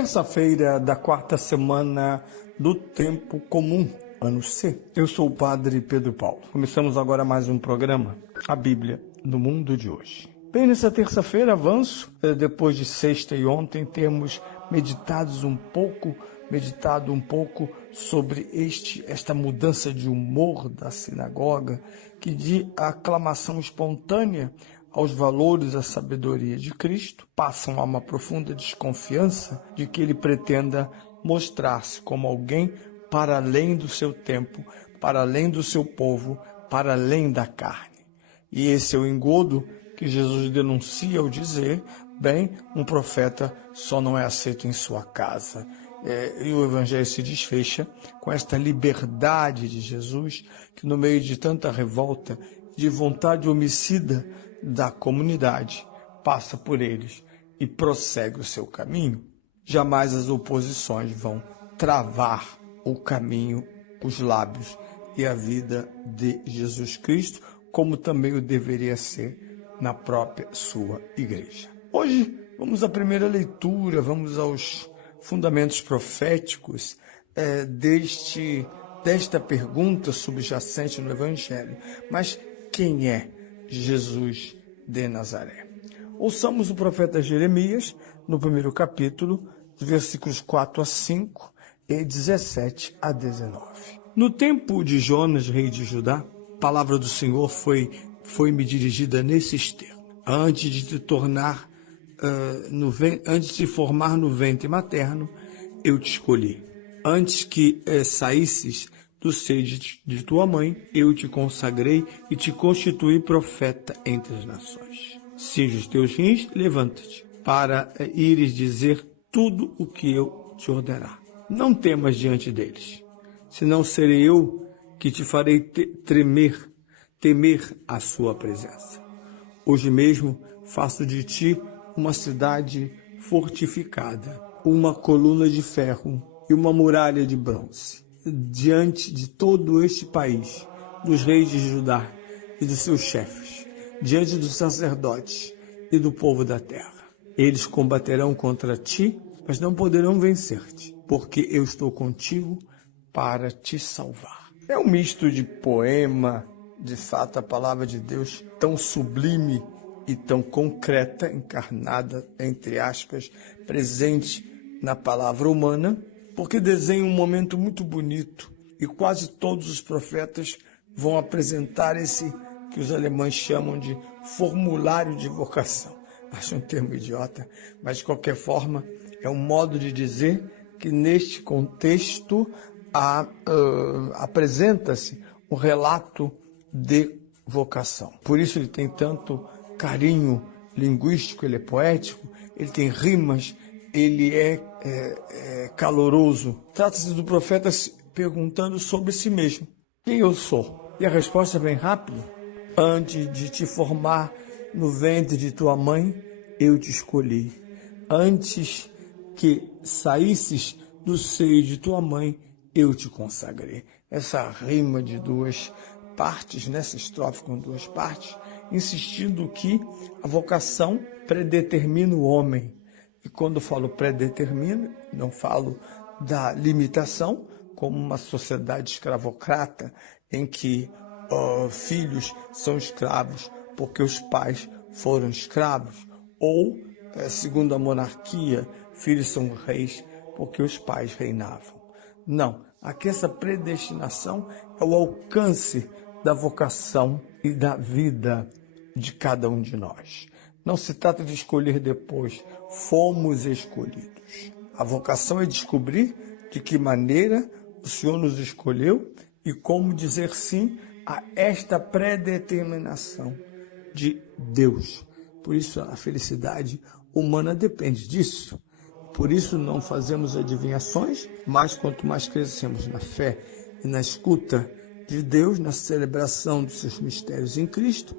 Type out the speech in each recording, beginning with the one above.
Terça-feira da quarta semana do Tempo Comum, ano C. Eu sou o Padre Pedro Paulo. Começamos agora mais um programa, a Bíblia no Mundo de Hoje. Bem, nessa terça-feira, avanço, depois de sexta e ontem, temos meditado um pouco sobre esta mudança de humor da sinagoga, que de aclamação espontânea aos valores da sabedoria de Cristo, passam a uma profunda desconfiança de que ele pretenda mostrar-se como alguém para além do seu tempo, para além do seu povo, para além da carne. E esse é o engodo que Jesus denuncia ao dizer, bem, um profeta só não é aceito em sua casa. E o Evangelho se desfecha com esta liberdade de Jesus, que no meio de tanta revolta, de vontade homicida da comunidade, passa por eles e prossegue o seu caminho. Jamais as oposições vão travar o caminho, os lábios e a vida de Jesus Cristo, como também o deveria ser na própria sua igreja. Hoje vamos à primeira leitura, vamos aos fundamentos proféticos desta pergunta subjacente no Evangelho. Mas quem é Jesus de Nazaré? Ouçamos o profeta Jeremias, no primeiro capítulo, versículos 4 a 5 e 17 a 19. No tempo de Jonas, rei de Judá, a palavra do Senhor foi-me dirigida nesses termos. Antes de te tornar, antes de formar no ventre materno, eu te escolhi. Antes que saísses do seio de tua mãe, eu te consagrei e te constituí profeta entre as nações. Cinge os teus rins, levanta-te, para ires dizer tudo o que eu te ordenar. Não temas diante deles, senão serei eu que te farei temer a sua presença. Hoje mesmo faço de ti uma cidade fortificada, uma coluna de ferro e uma muralha de bronze. Diante de todo este país, dos reis de Judá e dos seus chefes, diante dos sacerdotes e do povo da terra. Eles combaterão contra ti, mas não poderão vencer-te, porque eu estou contigo para te salvar. É um misto de poema, de fato, a palavra de Deus tão sublime e tão concreta, encarnada, entre aspas, presente na palavra humana, porque desenha um momento muito bonito e quase todos os profetas vão apresentar esse que os alemães chamam de formulário de vocação. Acho um termo idiota, mas de qualquer forma é um modo de dizer que neste contexto apresenta-se um relato de vocação. Por isso ele tem tanto carinho linguístico, ele é poético, ele tem rimas, ele é caloroso. Trata-se do profeta perguntando sobre si mesmo: quem eu sou? E a resposta é bem rápida: antes de te formar no ventre de tua mãe, eu te escolhi. Antes que saísses do seio de tua mãe, eu te consagrei. Essa rima de duas partes, nessa estrofe com duas partes, insistindo que a vocação predetermina o homem. E quando falo predetermina, não falo da limitação, como uma sociedade escravocrata, em que filhos são escravos porque os pais foram escravos, ou, segundo a monarquia, filhos são reis porque os pais reinavam. Não, aqui essa predestinação é o alcance da vocação e da vida de cada um de nós. Não se trata de escolher depois, fomos escolhidos. A vocação é descobrir de que maneira o Senhor nos escolheu e como dizer sim a esta predeterminação de Deus. Por isso a felicidade humana depende disso. Por isso não fazemos adivinhações, mas quanto mais crescemos na fé e na escuta de Deus, na celebração dos seus mistérios em Cristo,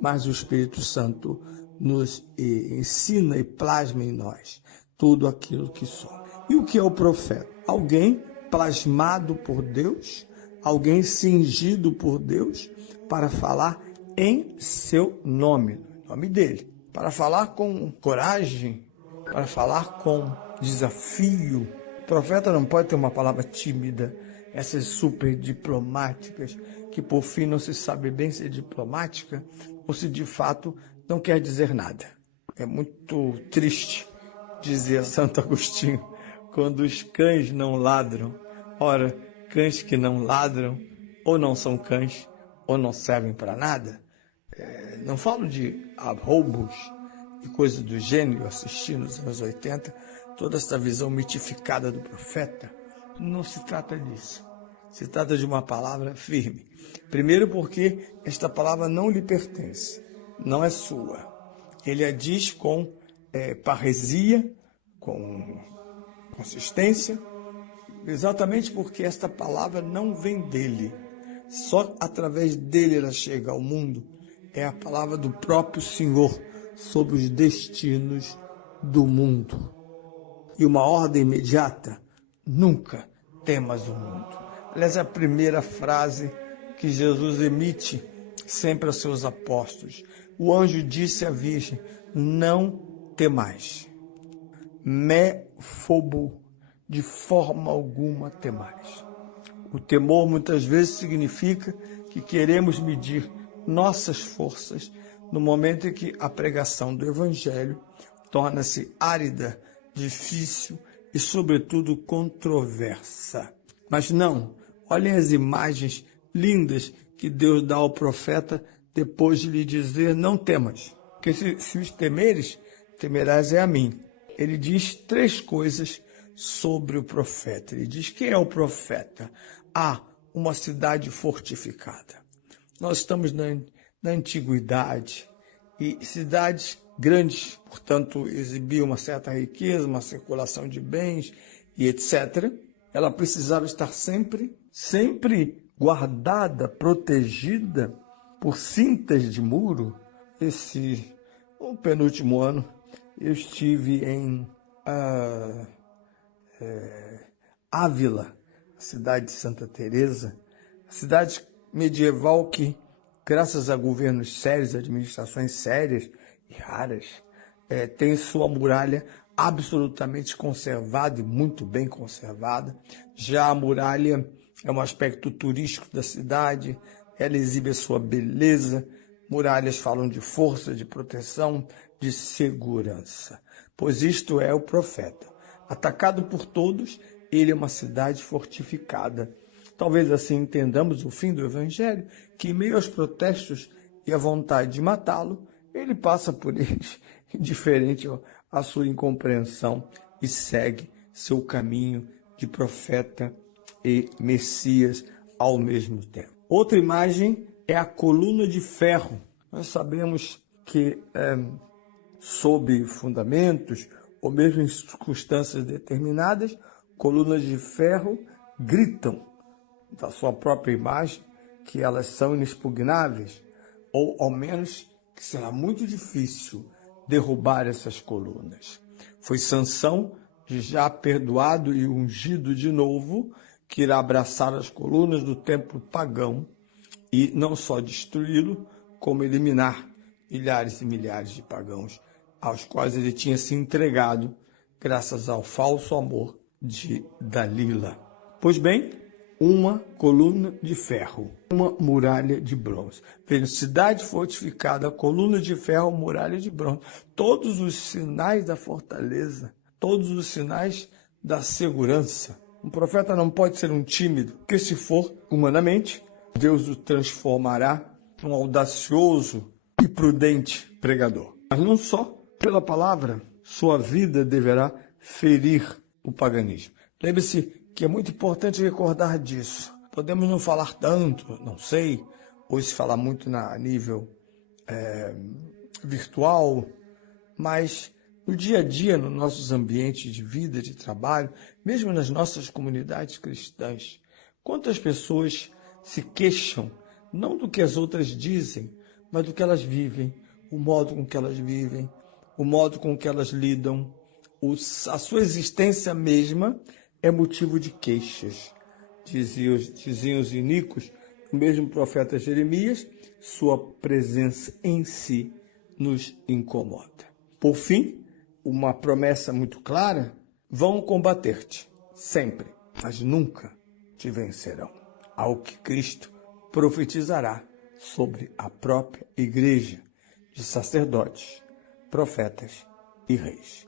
mais o Espírito Santo nos ensina e plasma em nós tudo aquilo que somos. E o que é o profeta? Alguém plasmado por Deus, alguém cingido por Deus para falar em seu nome, no nome dele, para falar com coragem, para falar com desafio. O profeta não pode ter uma palavra tímida, essas super diplomáticas, que por fim não se sabe bem se é diplomática ou se de fato não quer dizer nada. É muito triste, dizia Santo Agostinho, quando os cães não ladram. Ora, cães que não ladram ou não são cães ou não servem para nada. Não falo de roubos e coisas do gênero, assisti nos anos 80, toda essa visão mitificada do profeta. Não se trata disso. Se trata de uma palavra firme. Primeiro porque esta palavra não lhe pertence, não é sua. Ele a diz com parresia, com consistência, exatamente porque esta palavra não vem dele. Só através dele ela chega ao mundo. É a palavra do próprio Senhor sobre os destinos do mundo. E uma ordem imediata: nunca temas o mundo. Aliás, é a primeira frase que Jesus emite sempre aos seus apóstolos. O anjo disse à Virgem: não temais. Fobo, de forma alguma temais. O temor muitas vezes significa que queremos medir nossas forças no momento em que a pregação do Evangelho torna-se árida, difícil e, sobretudo, controversa. Mas não, olhem as imagens lindas que Deus dá ao profeta depois de lhe dizer: não temas, porque se os temeres, temerás é a mim. Ele diz três coisas sobre o profeta. Ele diz: quem é o profeta? Uma cidade fortificada. Nós estamos na antiguidade e cidades grandes, portanto, exibiam uma certa riqueza, uma circulação de bens e etc. Ela precisava estar sempre guardada, protegida por cintas de muro. O penúltimo ano, eu estive em Ávila, a cidade de Santa Teresa, a cidade medieval que, graças a governos sérios, administrações sérias e raras, tem sua muralha absolutamente conservada e muito bem conservada. Já a muralha é um aspecto turístico da cidade, ela exibe a sua beleza. Muralhas falam de força, de proteção, de segurança, pois isto é o profeta. Atacado por todos, ele é uma cidade fortificada. Talvez assim entendamos o fim do Evangelho, que em meio aos protestos e à vontade de matá-lo, ele passa por eles, indiferente à sua incompreensão, e segue seu caminho de profeta e Messias ao mesmo tempo. Outra imagem é a coluna de ferro. Nós sabemos que sob fundamentos ou mesmo em circunstâncias determinadas, colunas de ferro gritam da sua própria imagem que elas são inexpugnáveis, ou ao menos que será muito difícil derrubar essas colunas. Foi Sansão, já perdoado e ungido de novo, que irá abraçar as colunas do templo pagão e não só destruí-lo, como eliminar milhares e milhares de pagãos aos quais ele tinha se entregado graças ao falso amor de Dalila. Pois bem, uma coluna de ferro, uma muralha de bronze. Veja, cidade fortificada, coluna de ferro, muralha de bronze. Todos os sinais da fortaleza, todos os sinais da segurança. Um profeta não pode ser um tímido, porque se for, humanamente, Deus o transformará em um audacioso e prudente pregador. Mas não só pela palavra, sua vida deverá ferir o paganismo. Lembre-se que é muito importante recordar disso. Podemos não falar tanto, não sei, ou se falar muito a nível virtual, mas no dia a dia, nos nossos ambientes de vida, de trabalho, mesmo nas nossas comunidades cristãs, quantas pessoas se queixam, não do que as outras dizem, mas do que elas vivem, o modo com que elas vivem, o modo com que elas lidam, a sua existência mesma é motivo de queixas. Diziam os iníquos, o mesmo profeta Jeremias, sua presença em si nos incomoda. Por fim, uma promessa muito clara, Vão combater-te, sempre, mas nunca te vencerão. Ao que Cristo profetizará sobre a própria igreja de sacerdotes, profetas e reis.